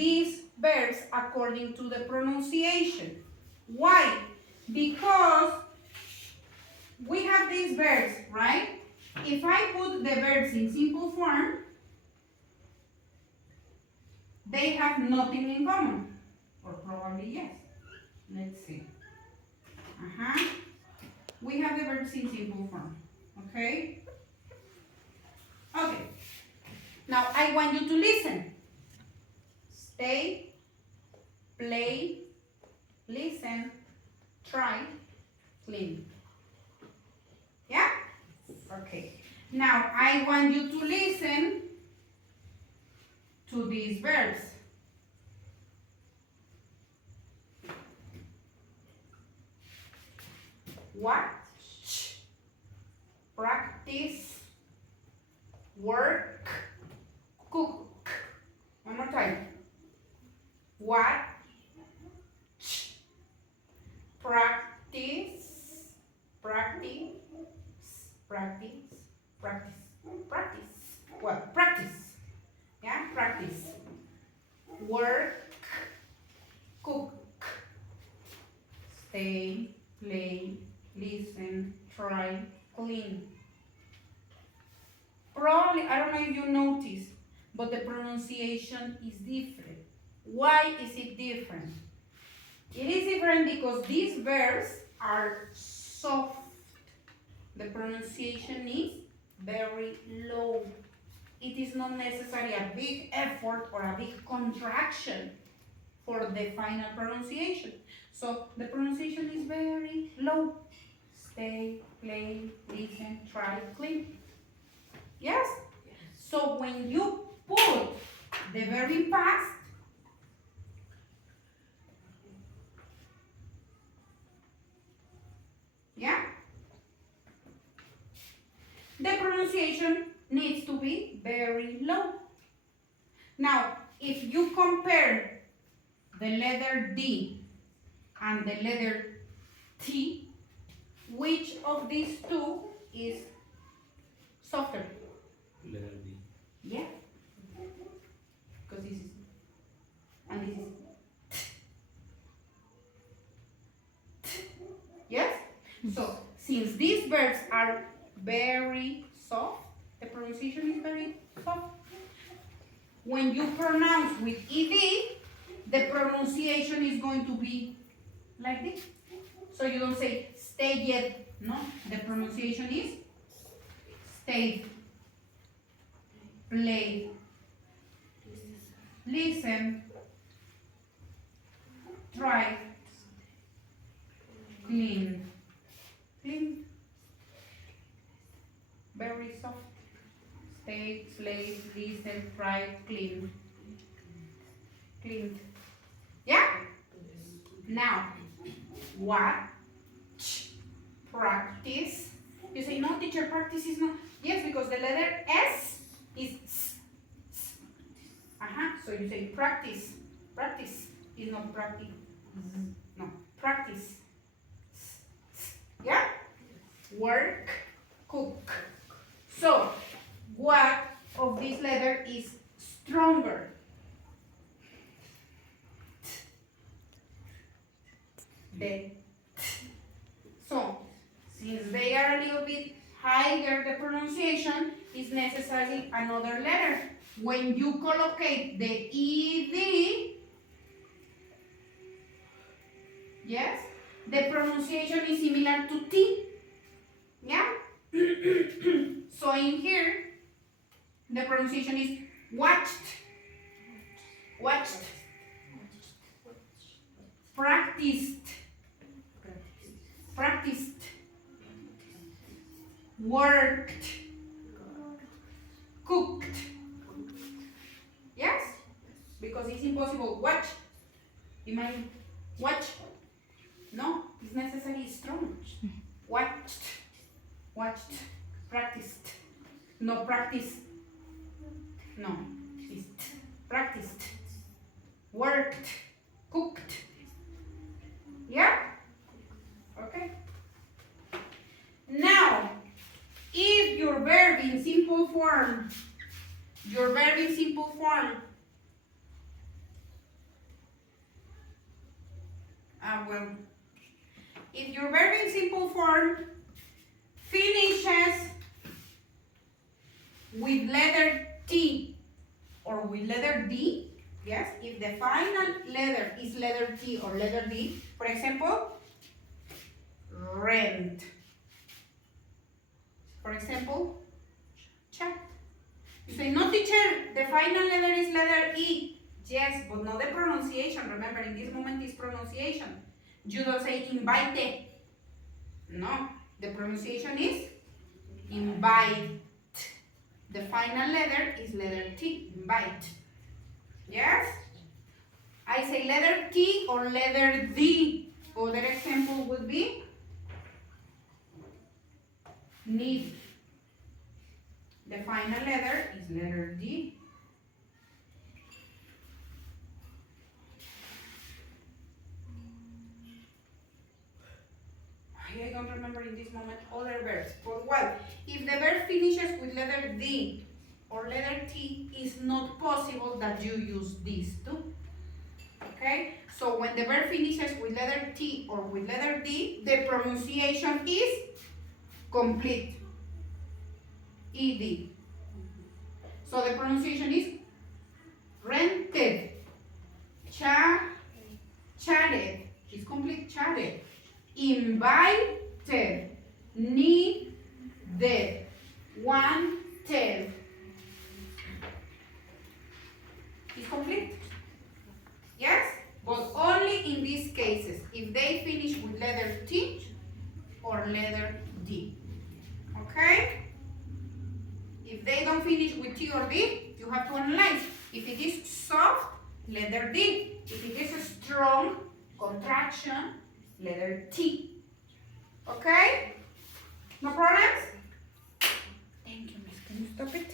these verbs according to the pronunciation. Why? Because we have these verbs, right? If I put the verbs in simple form, they have nothing in common. Or probably yes. Let's see. We have the verbs in simple form. Okay? Okay. Now I want you to listen. Stay, play, listen, try, clean. Yeah? Okay. Now I want you to listen to these verbs. Watch, practice, work, cook. One more time. Watch, practice, practice, practice, practice, practice. What? Practice. Yeah, practice. Work, cook. Stay, play, listen, try, clean. Probably, I don't know if you noticed, but the pronunciation is different. Why is it different? It is different because these verbs are soft. The pronunciation is very low. It is not necessarily a big effort or a big contraction for the final pronunciation. So the pronunciation is very low. Stay, play, listen, try, clean. Yes? So when you put the verb in past, yeah, the pronunciation needs to be very low. Now, if you compare the letter D and the letter T, which of these two is softer? Letter D. Yeah. Because this is, and this is. Yes? So, since these verbs are very soft, the pronunciation is very soft. When you pronounce with ED, the pronunciation is going to be like this. So you don't say stay yet. No, the pronunciation is stay, play, listen, try, clean. Clean. Very soft. Stay, play, listen, try, clean. Clean. Yeah? Now, watch, practice. You say, no, teacher, practice is not. Yes, because the letter S is S. So you say practice. Practice is not practice. No, practice. Yeah? Work, cook. So, what of this letter is stronger? The. So, since they are a little bit higher, the pronunciation is necessarily another letter. When you collocate the ED, yes, the pronunciation is similar to T. Yeah? So in here, the pronunciation is watched, watched, practiced, practiced, worked, cooked. Yes? Because it's impossible. Watch. Imagine. Watch. No, it's necessarily strong. Watched. Watched. Practiced. No, practice. No. It's practiced. Worked. Cooked. Yeah? Okay. Now, if your verb in simple form well, if your verb in simple form finishes with letter T or with letter D, yes, if the final letter is letter T or letter D, for example, rent. For example, chat. You say, no teacher, the final letter is letter E. Yes, but not the pronunciation. Remember, in this moment is pronunciation. You don't say invite. No, the pronunciation is invite. The final letter is letter T, invite. Yes? I say letter T or letter D. Other example would be need. The final letter is letter D. I don't remember in this moment other verbs. But well, if the verb finishes with letter D or letter T, it's not possible that you use these two. Okay? So when the verb finishes with letter T or with letter D, the pronunciation is complete. ED. So the pronunciation is rented, chatted, it's complete, chatted, invited, needed, wanted. It's complete. Yes? But only in these cases, if they finish with letter T or letter D. Okay? If they don't finish with T or D, you have to analyze. If it is soft, letter D. If it is a strong contraction, letter T. Okay? No problems? Thank you, Miss. Can you stop it?